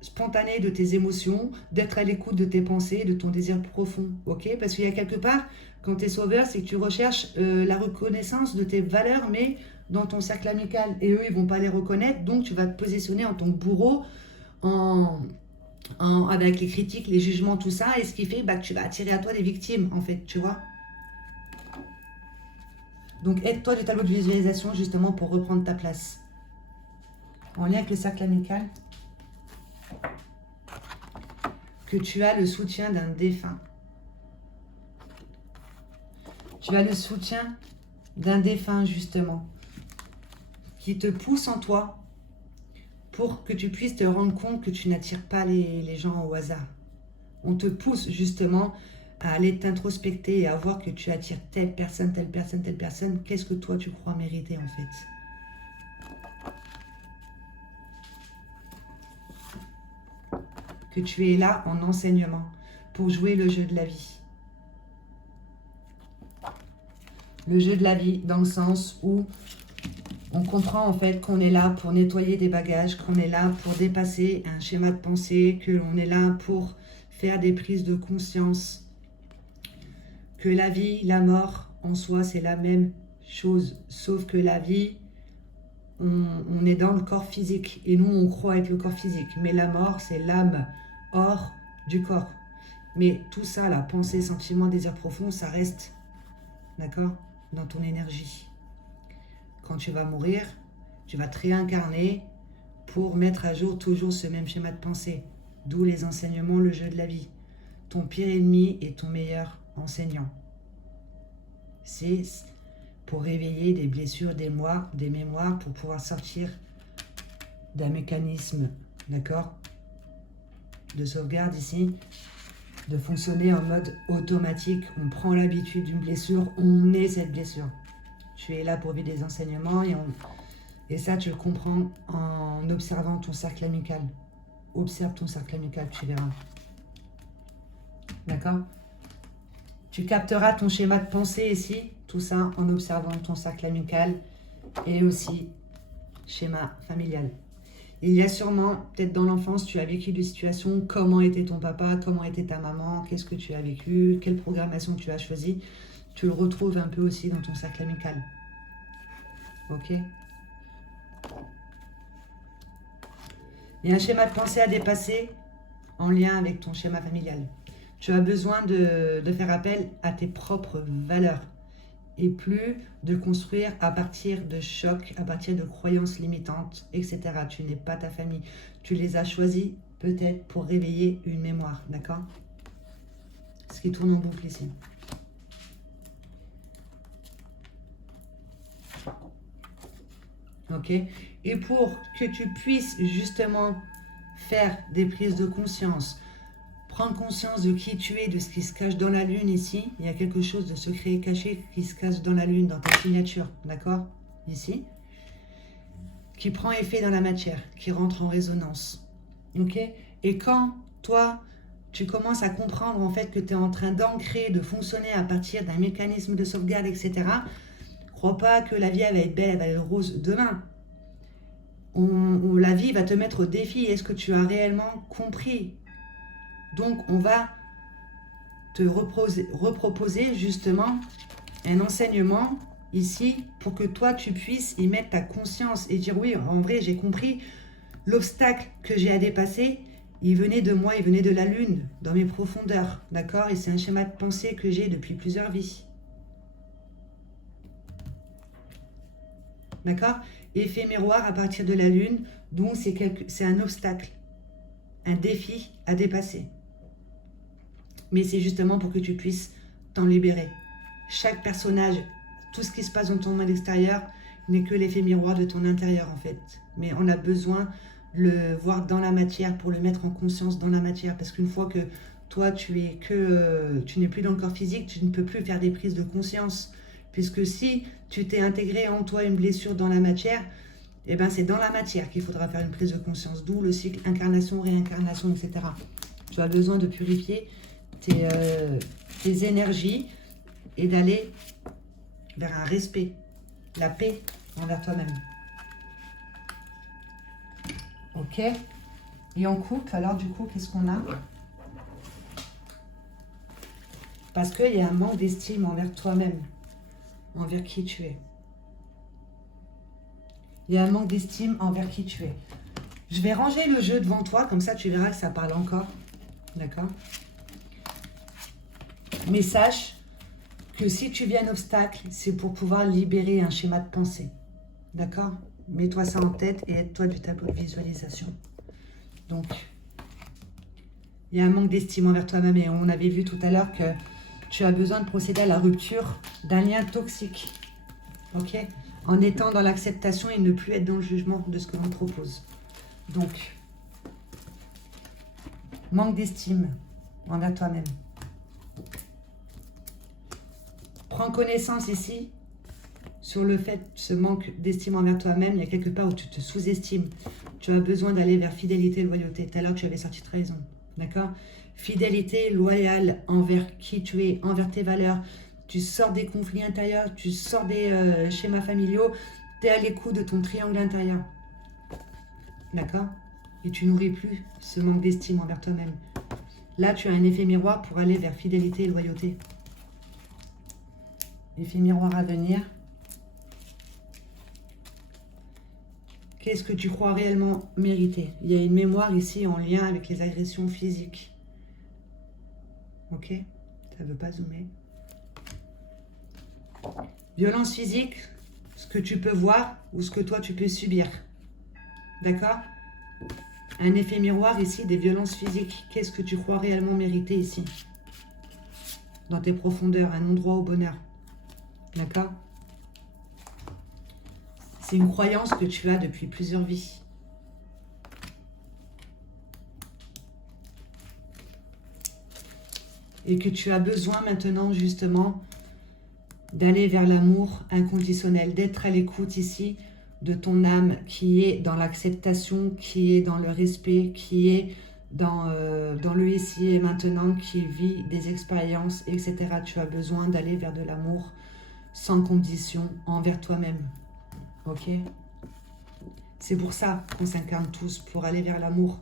spontanée de tes émotions, d'être à l'écoute de tes pensées, de ton désir profond. Ok? Parce qu'il y a quelque part, quand tu es sauveur, c'est que tu recherches la reconnaissance de tes valeurs, mais dans ton cercle amical. Et eux, ils vont pas les reconnaître, donc tu vas te positionner en tant que bourreau, avec les critiques, les jugements, tout ça, et ce qui fait que tu vas attirer à toi des victimes, en fait, tu vois? Donc aide-toi du tableau de visualisation justement pour reprendre ta place. En lien avec le cercle amical, que tu as le soutien d'un défunt. Tu as le soutien d'un défunt justement, qui te pousse en toi pour que tu puisses te rendre compte que tu n'attires pas les gens au hasard. On te pousse justement à aller t'introspecter et à voir que tu attires telle personne, telle personne, telle personne. Qu'est-ce que toi tu crois mériter en fait? Que tu es là en enseignement pour jouer le jeu de la vie. Le jeu de la vie dans le sens où on comprend en fait qu'on est là pour nettoyer des bagages, qu'on est là pour dépasser un schéma de pensée, que l'on est là pour faire des prises de conscience, que la vie, la mort en soi c'est la même chose, sauf que la vie, on est dans le corps physique et nous on croit être le corps physique, mais la mort c'est l'âme hors du corps. Mais tout ça, la pensée, sentiment, désir profond, ça reste, d'accord, dans ton énergie. Quand tu vas mourir, tu vas te réincarner pour mettre à jour toujours ce même schéma de pensée. D'où les enseignements, le jeu de la vie. Ton pire ennemi est ton meilleur enseignant. C'est pour réveiller des blessures, des mémoires, pour pouvoir sortir d'un mécanisme, d'accord, de sauvegarde ici, de fonctionner en mode automatique. On prend l'habitude d'une blessure, on est cette blessure. Tu es là pour vivre des enseignements et Et ça, tu le comprends en observant ton cercle amical. Observe ton cercle amical, tu verras. D'accord? Tu capteras ton schéma de pensée ici, tout ça en observant ton cercle amical et aussi schéma familial. Il y a sûrement, peut-être dans l'enfance, tu as vécu des situations, comment était ton papa, comment était ta maman, qu'est-ce que tu as vécu, quelle programmation tu as choisie. Tu le retrouves un peu aussi dans ton cercle amical. Ok? Il y a un schéma de pensée à dépasser en lien avec ton schéma familial. Tu as besoin de faire appel à tes propres valeurs et plus de construire à partir de chocs, à partir de croyances limitantes, etc. Tu n'es pas ta famille. Tu les as choisis peut-être pour réveiller une mémoire, d'accord? Ce qui tourne en boucle ici. Ok? Et pour que tu puisses justement faire des prises de conscience, prendre conscience de qui tu es, de ce qui se cache dans la lune ici. Il y a quelque chose de secret et caché qui se cache dans la lune, dans ta signature, d'accord? Ici. Qui prend effet dans la matière, qui rentre en résonance. Ok? Et quand toi, tu commences à comprendre en fait que tu es en train d'ancrer, de fonctionner à partir d'un mécanisme de sauvegarde, etc., crois pas que la vie elle va être belle, elle va être rose demain. La vie va te mettre au défi. Est-ce que tu as réellement compris? Donc, on va te reproposer justement un enseignement ici pour que toi, tu puisses y mettre ta conscience et dire oui, en vrai, j'ai compris l'obstacle que j'ai à dépasser. Il venait de moi, il venait de la lune, dans mes profondeurs, d'accord? Et c'est un schéma de pensée que j'ai depuis plusieurs vies. D'accord? Effet miroir à partir de la lune, donc c'est un obstacle, un défi à dépasser. Mais c'est justement pour que tu puisses t'en libérer. Chaque personnage, tout ce qui se passe dans ton monde extérieur n'est que l'effet miroir de ton intérieur en fait. Mais on a besoin de le voir dans la matière pour le mettre en conscience dans la matière. Parce qu'une fois que toi tu n'es plus dans le corps physique, tu ne peux plus faire des prises de conscience. Puisque si tu t'es intégré en toi une blessure dans la matière, eh ben c'est dans la matière qu'il faudra faire une prise de conscience. D'où le cycle incarnation, réincarnation, etc. Tu as besoin de purifier tes énergies et d'aller vers un respect, la paix envers toi-même. Ok? Et en couple, alors du coup, qu'est-ce qu'on a? Parce qu'il y a un manque d'estime envers toi-même, envers qui tu es. Il y a un manque d'estime envers qui tu es. Je vais ranger le jeu devant toi, comme ça tu verras que ça parle encore. D'accord? Mais sache que si tu vis un obstacle, c'est pour pouvoir libérer un schéma de pensée. D'accord? Mets-toi ça en tête et aide-toi du tableau de visualisation. Donc, il y a un manque d'estime envers toi-même et on avait vu tout à l'heure que tu as besoin de procéder à la rupture d'un lien toxique. Ok? En étant dans l'acceptation et ne plus être dans le jugement de ce que l'on propose. Donc, manque d'estime envers toi-même. Prends connaissance ici sur le fait, ce manque d'estime envers toi-même, il y a quelque part où tu te sous-estimes. Tu as besoin d'aller vers fidélité et loyauté. Tout à l'heure, tu avais sorti trahison. D'accord? Fidélité, loyale envers qui tu es, envers tes valeurs. Tu sors des conflits intérieurs, tu sors des schémas familiaux, tu es à l'écoute de ton triangle intérieur. D'accord? Et tu nourris plus ce manque d'estime envers toi-même. Là, tu as un effet miroir pour aller vers fidélité et loyauté. Effet miroir à venir. Qu'est-ce que tu crois réellement mériter? Il y a une mémoire ici en lien avec les agressions physiques. Ok? Ça ne veut pas zoomer. Violence physique, ce que tu peux voir ou ce que toi tu peux subir. D'accord? Un effet miroir ici des violences physiques. Qu'est-ce que tu crois réellement mériter ici? Dans tes profondeurs, un endroit au bonheur. D'accord? C'est une croyance que tu as depuis plusieurs vies. Et que tu as besoin maintenant justement d'aller vers l'amour inconditionnel, d'être à l'écoute ici de ton âme, qui est dans l'acceptation, qui est dans le respect, qui est dans le ici et maintenant, qui vit des expériences, etc. Tu as besoin d'aller vers de l'amour sans condition envers toi-même. Ok? C'est pour ça qu'on s'incarne tous, pour aller vers l'amour.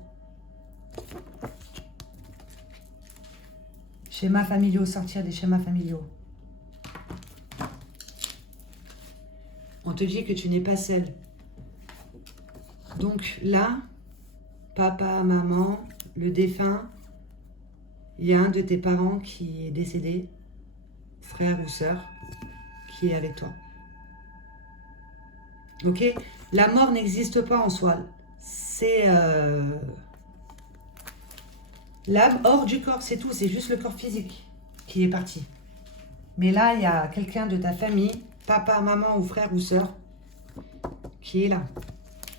Schémas familiaux, sortir des schémas familiaux. On te dit que tu n'es pas seul. Donc là, papa, maman, le défunt, il y a un de tes parents qui est décédé, frère ou sœur, qui est avec toi. Ok? La mort n'existe pas en soi. C'est l'âme hors du corps, c'est tout. C'est juste le corps physique qui est parti. Mais là, il y a quelqu'un de ta famille, papa, maman ou frère ou sœur, qui est là.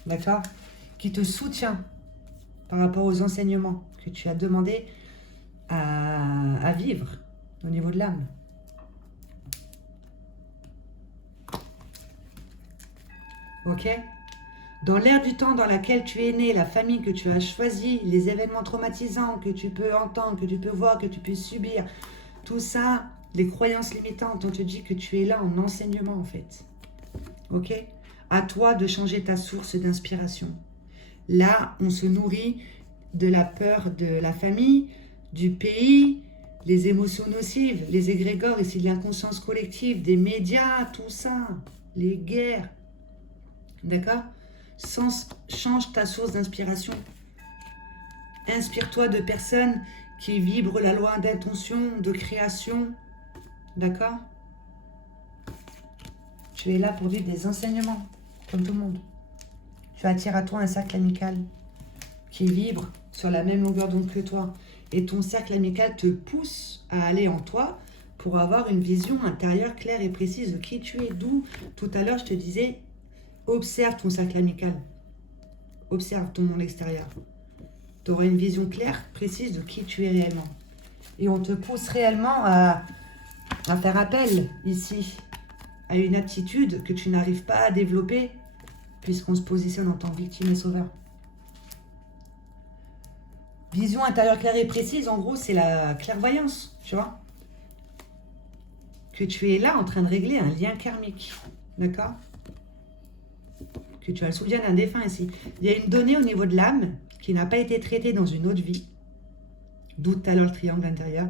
D'accord? Qui te soutient par rapport aux enseignements que tu as demandé à vivre au niveau de l'âme. Ok? Dans l'ère du temps dans laquelle tu es né, la famille que tu as choisie, les événements traumatisants que tu peux entendre, que tu peux voir, que tu peux subir, tout ça, les croyances limitantes, on te dit que tu es là en enseignement en fait. Ok? À toi de changer ta source d'inspiration. Là, on se nourrit de la peur de la famille, du pays, les émotions nocives, les égrégores, ici de l'inconscience collective, des médias, tout ça, les guerres. D'accord? Change ta source d'inspiration. Inspire-toi de personnes qui vibrent la loi d'intention, de création. D'accord? Tu es là pour vivre des enseignements, comme tout le monde. Tu attires à toi un cercle amical qui vibre sur la même longueur d'onde que toi. Et ton cercle amical te pousse à aller en toi pour avoir une vision intérieure claire et précise de qui tu es. D'où, tout à l'heure, je te disais, observe ton cercle amical. Observe ton monde extérieur. Tu auras une vision claire, précise de qui tu es réellement. Et on te pousse réellement à faire appel, ici, à une attitude que tu n'arrives pas à développer, puisqu'on se positionne en tant que victime et sauveur. Vision intérieure claire et précise, en gros, c'est la clairvoyance, tu vois. Que tu es là en train de régler un lien karmique, d'accord? Que tu as le soutien d'un défunt ici. Il y a une donnée au niveau de l'âme qui n'a pas été traitée dans une autre vie, d'où tout à l'heure le triangle intérieur,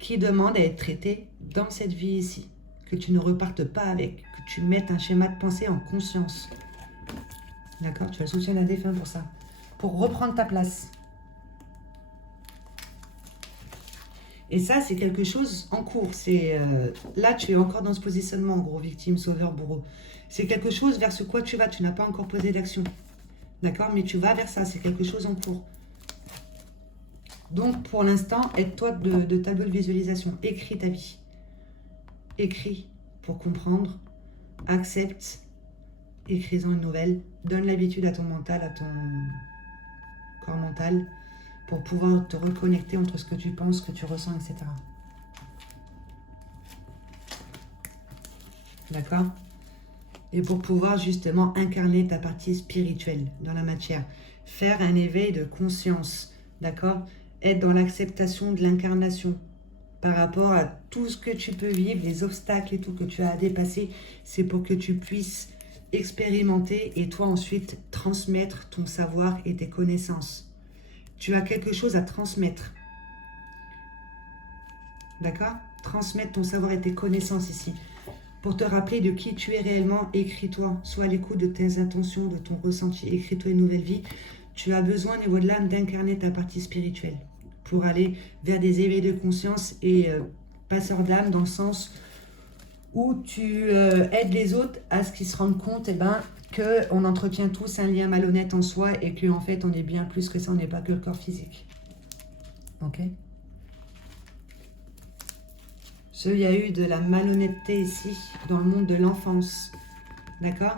qui demande à être traitée dans cette vie ici. Que tu ne repartes pas avec, que tu mettes un schéma de pensée en conscience. D'accord? Tu as le soutien d'un défunt pour ça. Pour reprendre ta place. Et ça, c'est quelque chose en cours. Là, tu es encore dans ce positionnement, en gros, victime, sauveur, bourreau. C'est quelque chose vers ce quoi tu vas. Tu n'as pas encore posé d'action. D'accord? Mais tu vas vers ça. C'est quelque chose en cours. Donc, pour l'instant, aide-toi de tableau de visualisation. Écris ta vie. Écris pour comprendre. Accepte. Écris-en une nouvelle. Donne l'habitude à ton mental, à ton corps mental, pour pouvoir te reconnecter entre ce que tu penses, ce que tu ressens, etc. D'accord? Et pour pouvoir justement incarner ta partie spirituelle dans la matière. Faire un éveil de conscience. D'accord? Être dans l'acceptation de l'incarnation. Par rapport à tout ce que tu peux vivre, les obstacles et tout que tu as à dépasser, c'est pour que tu puisses expérimenter et toi ensuite transmettre ton savoir et tes connaissances. Tu as quelque chose à transmettre. D'accord? Transmettre ton savoir et tes connaissances ici. Pour te rappeler de qui tu es réellement, écris-toi. Sois à l'écoute de tes intentions, de ton ressenti. Écris-toi une nouvelle vie. Tu as besoin au niveau de l'âme d'incarner ta partie spirituelle pour aller vers des éveils de conscience et passeur d'âme dans le sens où tu aides les autres à ce qu'ils se rendent compte qu'on entretient tous un lien malhonnête en soi et qu'en fait on est bien plus que ça, on n'est pas que le corps physique. Ok? Il y a eu de la malhonnêteté ici, dans le monde de l'enfance. D'accord?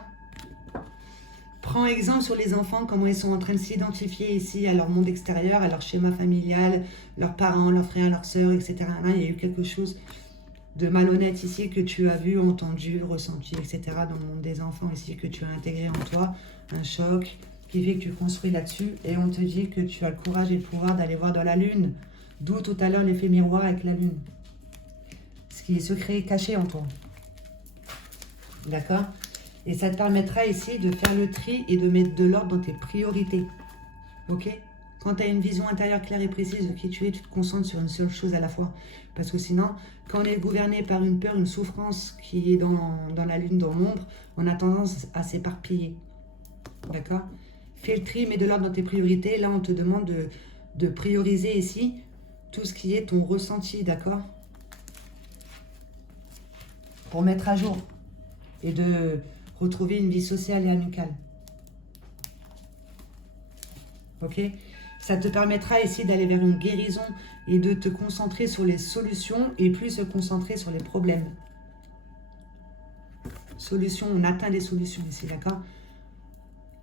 Prends exemple sur les enfants, comment ils sont en train de s'identifier ici à leur monde extérieur, à leur schéma familial, leurs parents, leurs frères, leurs sœurs, etc. Là, il y a eu quelque chose de malhonnête ici que tu as vu, entendu, ressenti, etc. dans le monde des enfants ici que tu as intégré en toi, un choc qui fait que tu construis là-dessus et on te dit que tu as le courage et le pouvoir d'aller voir dans la lune, d'où tout à l'heure l'effet miroir avec la lune, ce qui est secret caché en toi, d'accord? Et ça te permettra ici de faire le tri et de mettre de l'ordre dans tes priorités, ok? Quand tu as une vision intérieure claire et précise de qui tu es, tu te concentres sur une seule chose à la fois. Parce que sinon, quand on est gouverné par une peur, une souffrance qui est dans la lune, dans l'ombre, on a tendance à s'éparpiller. D'accord? Fais le tri, mets de l'ordre dans tes priorités. Là, on te demande de prioriser ici tout ce qui est ton ressenti, d'accord? Pour mettre à jour et de retrouver une vie sociale et amicale. Ok? Ça te permettra ici d'aller vers une guérison et de te concentrer sur les solutions et plus se concentrer sur les problèmes. Solutions, on atteint des solutions ici, d'accord?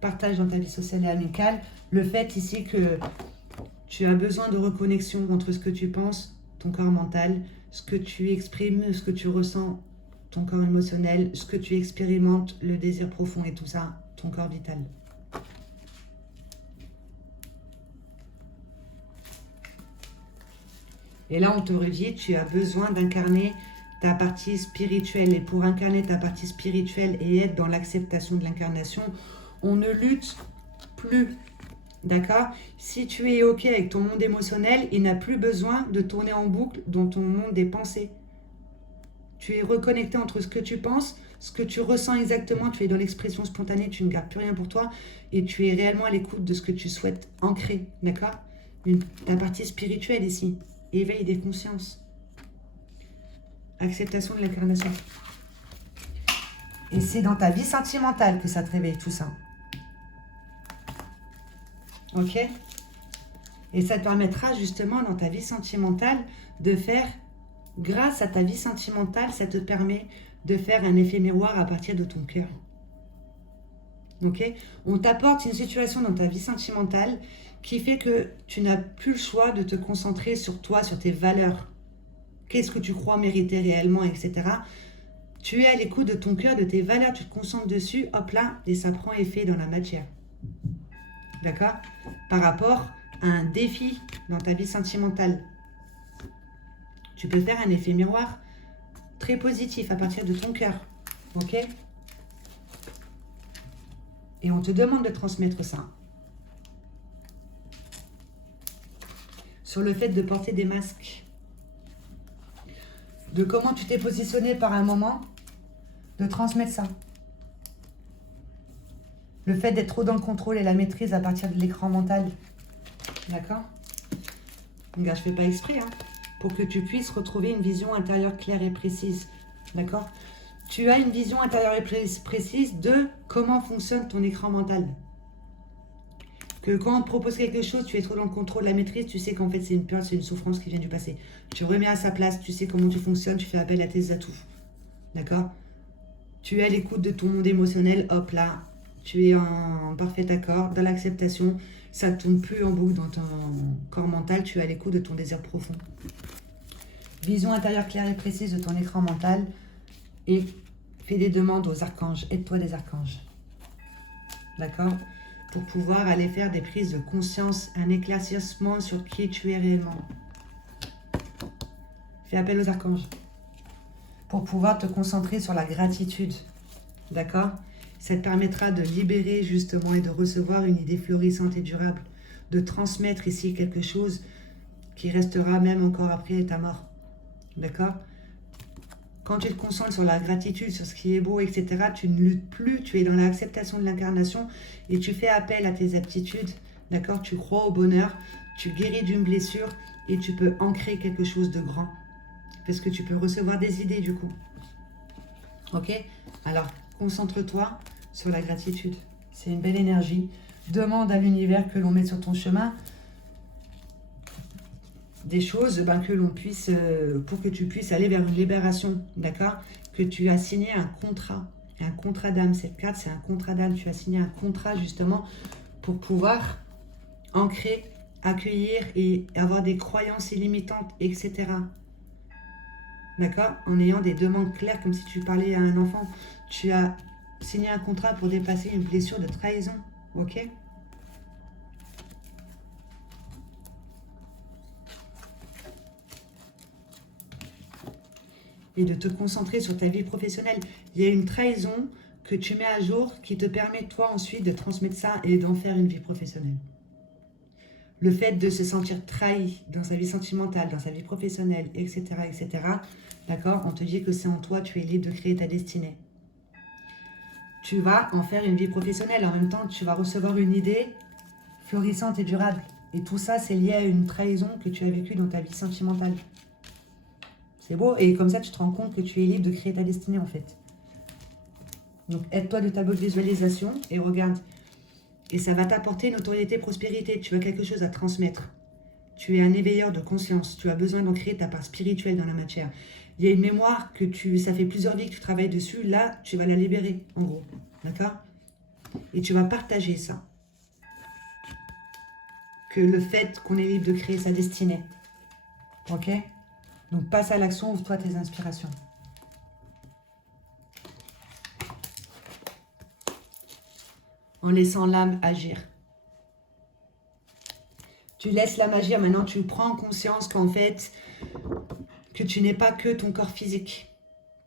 Partage dans ta vie sociale et amicale. Le fait ici que tu as besoin de reconnexion entre ce que tu penses, ton corps mental, ce que tu exprimes, ce que tu ressens, ton corps émotionnel, ce que tu expérimentes, le désir profond et tout ça, ton corps vital. Et là, on te redit, tu as besoin d'incarner ta partie spirituelle. Et pour incarner ta partie spirituelle et être dans l'acceptation de l'incarnation, on ne lutte plus. D'accord? Si tu es OK avec ton monde émotionnel, il n'a plus besoin de tourner en boucle dans ton monde des pensées. Tu es reconnecté entre ce que tu penses, ce que tu ressens exactement. Tu es dans l'expression spontanée, tu ne gardes plus rien pour toi. Et tu es réellement à l'écoute de ce que tu souhaites ancrer. D'accord? Ta partie spirituelle ici. Éveil des consciences. Acceptation de l'incarnation. Et c'est dans ta vie sentimentale que ça te réveille tout ça. Ok? Et ça te permettra justement dans ta vie sentimentale de faire, grâce à ta vie sentimentale, ça te permet de faire un effet miroir à partir de ton cœur. Ok? On t'apporte une situation dans ta vie sentimentale qui fait que tu n'as plus le choix de te concentrer sur toi, sur tes valeurs. Qu'est-ce que tu crois mériter réellement, etc. Tu es à l'écoute de ton cœur, de tes valeurs, tu te concentres dessus, hop là, et ça prend effet dans la matière. D'accord? Par rapport à un défi dans ta vie sentimentale. Tu peux faire un effet miroir très positif à partir de ton cœur. Ok? Et on te demande de transmettre ça. Sur le fait de porter des masques. De comment tu t'es positionné par un moment, de transmettre ça. Le fait d'être trop dans le contrôle et la maîtrise à partir de l'écran mental. D'accord? Regarde, je ne fais pas exprès, hein, pour que tu puisses retrouver une vision intérieure claire et précise. D'accord? Tu as une vision intérieure et précise de comment fonctionne ton écran mental. Que quand on te propose quelque chose, tu es trop dans le contrôle, la maîtrise, tu sais qu'en fait c'est une peur, c'est une souffrance qui vient du passé. Tu remets à sa place, tu sais comment tu fonctionnes, tu fais appel à tes atouts. D'accord? Tu es à l'écoute de ton monde émotionnel, hop là, tu es en parfait accord, dans l'acceptation, ça ne tourne plus en boucle dans ton corps mental, tu es à l'écoute de ton désir profond. Vision intérieure claire et précise de ton écran mental et fais des demandes aux archanges, aide-toi des archanges. D'accord? Pour pouvoir aller faire des prises de conscience, un éclaircissement sur qui tu es réellement. Fais appel aux archanges. Pour pouvoir te concentrer sur la gratitude. D'accord? Ça te permettra de libérer justement et de recevoir une idée florissante et durable. De transmettre ici quelque chose qui restera même encore après ta mort. D'accord? Quand tu te concentres sur la gratitude, sur ce qui est beau, etc., tu ne luttes plus, tu es dans l'acceptation de l'incarnation et tu fais appel à tes aptitudes, d'accord? Tu crois au bonheur, tu guéris d'une blessure et tu peux ancrer quelque chose de grand. Parce que tu peux recevoir des idées du coup. Ok? Alors, concentre-toi sur la gratitude. C'est une belle énergie. Demande à l'univers que l'on mette sur ton chemin des choses que l'on puisse, pour que tu puisses aller vers une libération, d'accord? Que tu as signé un contrat d'âme. Cette carte, c'est un contrat d'âme. Tu as signé un contrat justement pour pouvoir ancrer, accueillir et avoir des croyances illimitantes, etc. d'accord? En ayant des demandes claires, comme si tu parlais à un enfant. Tu as signé un contrat pour dépasser une blessure de trahison, ok? Et de te concentrer sur ta vie professionnelle. Il y a une trahison que tu mets à jour qui te permet, toi, ensuite, de transmettre ça et d'en faire une vie professionnelle. Le fait de se sentir trahi dans sa vie sentimentale, dans sa vie professionnelle, etc., d'accord, on te dit que c'est en toi, tu es libre de créer ta destinée. Tu vas en faire une vie professionnelle. En même temps, tu vas recevoir une idée florissante et durable. Et tout ça, c'est lié à une trahison que tu as vécue dans ta vie sentimentale. C'est beau. Et comme ça, tu te rends compte que tu es libre de créer ta destinée, en fait. Donc, aide-toi de tableau de visualisation et regarde. Et ça va t'apporter notoriété, prospérité. Tu as quelque chose à transmettre. Tu es un éveilleur de conscience. Tu as besoin d'ancrer ta part spirituelle dans la matière. Il y a une mémoire ça fait plusieurs vies que tu travailles dessus. Là, tu vas la libérer, en gros. D'accord? Et tu vas partager ça. Que le fait qu'on est libre de créer sa destinée. Ok? Donc, passe à l'action, ouvre-toi tes inspirations. En laissant l'âme agir. Tu laisses l'âme agir. Maintenant, tu prends conscience qu'en fait, que tu n'es pas que ton corps physique.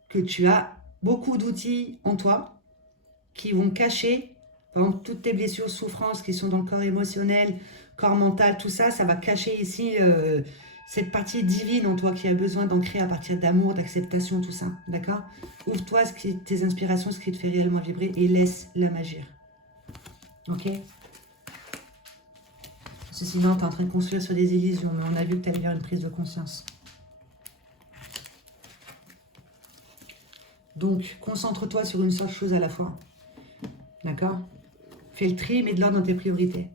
Que tu as beaucoup d'outils en toi qui vont cacher, par exemple, toutes tes blessures, souffrances qui sont dans le corps émotionnel, corps mental, tout ça, ça va cacher ici cette partie divine en toi qui a besoin d'ancrer à partir d'amour, d'acceptation, tout ça. D'accord? Ouvre-toi tes inspirations, ce qui te fait réellement vibrer et laisse l'âme agir. Ok? Parce que sinon, tu es en train de construire sur des illusions, mais on a vu que tu allais vers une prise de conscience. Donc, concentre-toi sur une seule chose à la fois. D'accord? Fais le tri, mets de l'ordre dans tes priorités.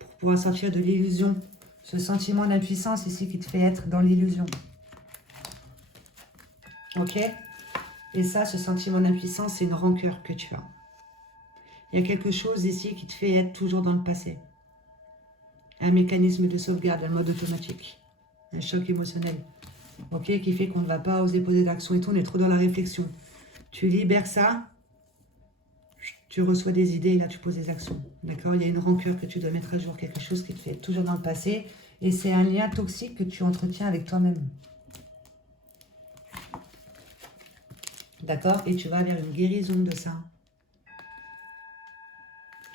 Pour pouvoir sortir de l'illusion. Ce sentiment d'impuissance ici qui te fait être dans l'illusion. Ok? Et ça, ce sentiment d'impuissance, c'est une rancœur que tu as. Il y a quelque chose ici qui te fait être toujours dans le passé. Un mécanisme de sauvegarde, un mode automatique. Un choc émotionnel. Ok? Qui fait qu'on ne va pas oser poser d'action et tout, on est trop dans la réflexion. Tu libères ça, tu reçois des idées et là tu poses des actions. D'accord? Il y a une rancœur que tu dois mettre à jour, quelque chose qui te fait toujours dans le passé. Et c'est un lien toxique que tu entretiens avec toi-même. D'accord? Et tu vas vers une guérison de ça.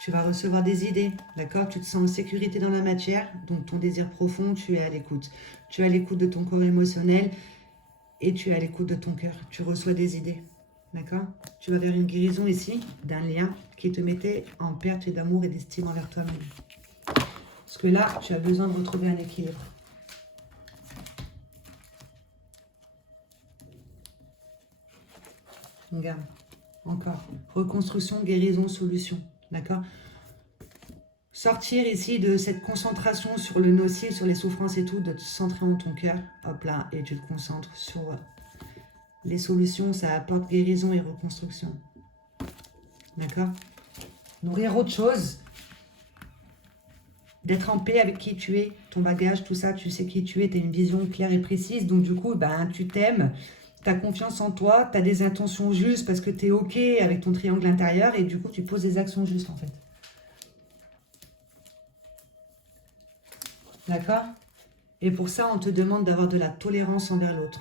Tu vas recevoir des idées, d'accord? Tu te sens en sécurité dans la matière, donc ton désir profond, tu es à l'écoute. Tu es à l'écoute de ton corps émotionnel et tu es à l'écoute de ton cœur. Tu reçois des idées, d'accord? Tu vas vers une guérison ici, d'un lien qui te mettait en perte d'amour et d'estime envers toi-même. Parce que là, tu as besoin de retrouver un équilibre. Regarde, encore. Reconstruction, guérison, solution. D'accord? Sortir ici de cette concentration sur le nocif, sur les souffrances et tout, de te centrer dans ton cœur. Hop là, et tu te concentres sur les solutions. Ça apporte guérison et reconstruction. D'accord? Nourrir autre chose. D'être en paix avec qui tu es, ton bagage, tout ça, tu sais qui tu es, tu as une vision claire et précise. Donc du coup, ben, tu t'aimes. Tu as confiance en toi, tu as des intentions justes parce que tu es OK avec ton triangle intérieur et du coup, tu poses des actions justes en fait. D'accord? Et pour ça, on te demande d'avoir de la tolérance envers l'autre.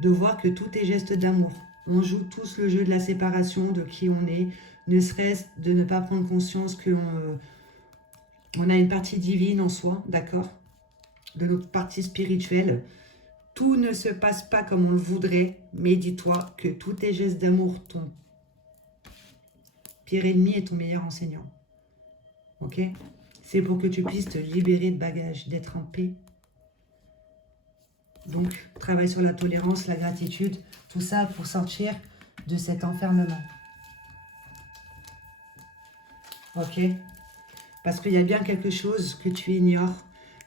De voir que tous tes gestes d'amour, on joue tous le jeu de la séparation, de qui on est, ne serait-ce de ne pas prendre conscience qu'on on a une partie divine en soi, d'accord? De notre partie spirituelle. Tout ne se passe pas comme on le voudrait, mais dis-toi que tous tes gestes d'amour, ton pire ennemi est ton meilleur enseignant. Ok? C'est pour que tu puisses te libérer de bagages, d'être en paix. Donc, travaille sur la tolérance, la gratitude, tout ça pour sortir de cet enfermement. Ok? Parce qu'il y a bien quelque chose que tu ignores,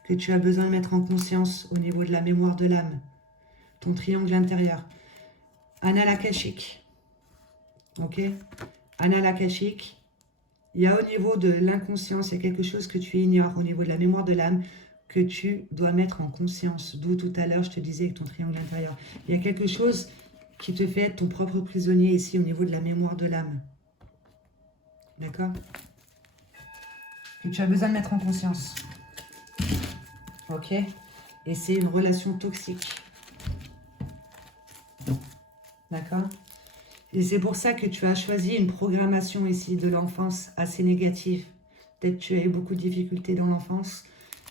que tu as besoin de mettre en conscience au niveau de la mémoire de l'âme. Ton triangle intérieur. Anal akashique. Ok? Anal akashique. Il y a au niveau de l'inconscience, il y a quelque chose que tu ignores au niveau de la mémoire de l'âme, que tu dois mettre en conscience. D'où tout à l'heure, je te disais avec ton triangle intérieur. Il y a quelque chose qui te fait être ton propre prisonnier ici au niveau de la mémoire de l'âme. D'accord? Que tu as besoin de mettre en conscience. Ok? Et c'est une relation toxique. D'accord? Et c'est pour ça que tu as choisi une programmation ici de l'enfance assez négative. Peut-être que tu as eu beaucoup de difficultés dans l'enfance.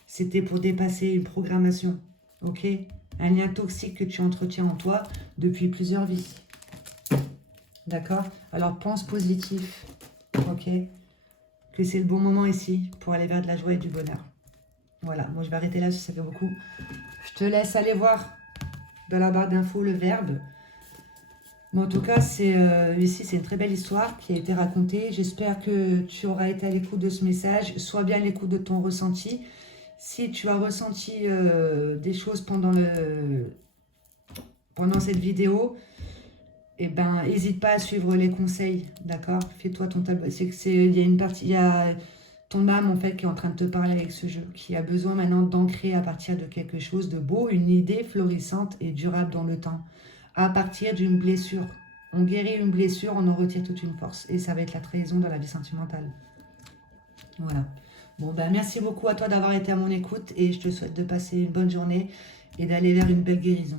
C'était pour dépasser une programmation. Ok? Un lien toxique que tu entretiens en toi depuis plusieurs vies. D'accord? Alors pense positif. Ok? Que c'est le bon moment ici pour aller vers de la joie et du bonheur. Voilà, moi je vais arrêter là, parce que ça fait beaucoup. Je te laisse aller voir dans la barre d'infos le verbe. Mais en tout cas, ici, c'est une très belle histoire qui a été racontée. J'espère que tu auras été à l'écoute de ce message. Sois bien à l'écoute de ton ressenti. Si tu as ressenti des choses pendant cette vidéo, eh ben, n'hésite pas à suivre les conseils, d'accord? Fais-toi ton tableau. Il y a une partie, il y a ton âme en fait qui est en train de te parler avec ce jeu, qui a besoin maintenant d'ancrer à partir de quelque chose de beau, une idée florissante et durable dans le temps, à partir d'une blessure. On guérit une blessure, on en retire toute une force, et ça va être la trahison dans la vie sentimentale. Voilà. Bon, ben merci beaucoup à toi d'avoir été à mon écoute, et je te souhaite de passer une bonne journée et d'aller vers une belle guérison.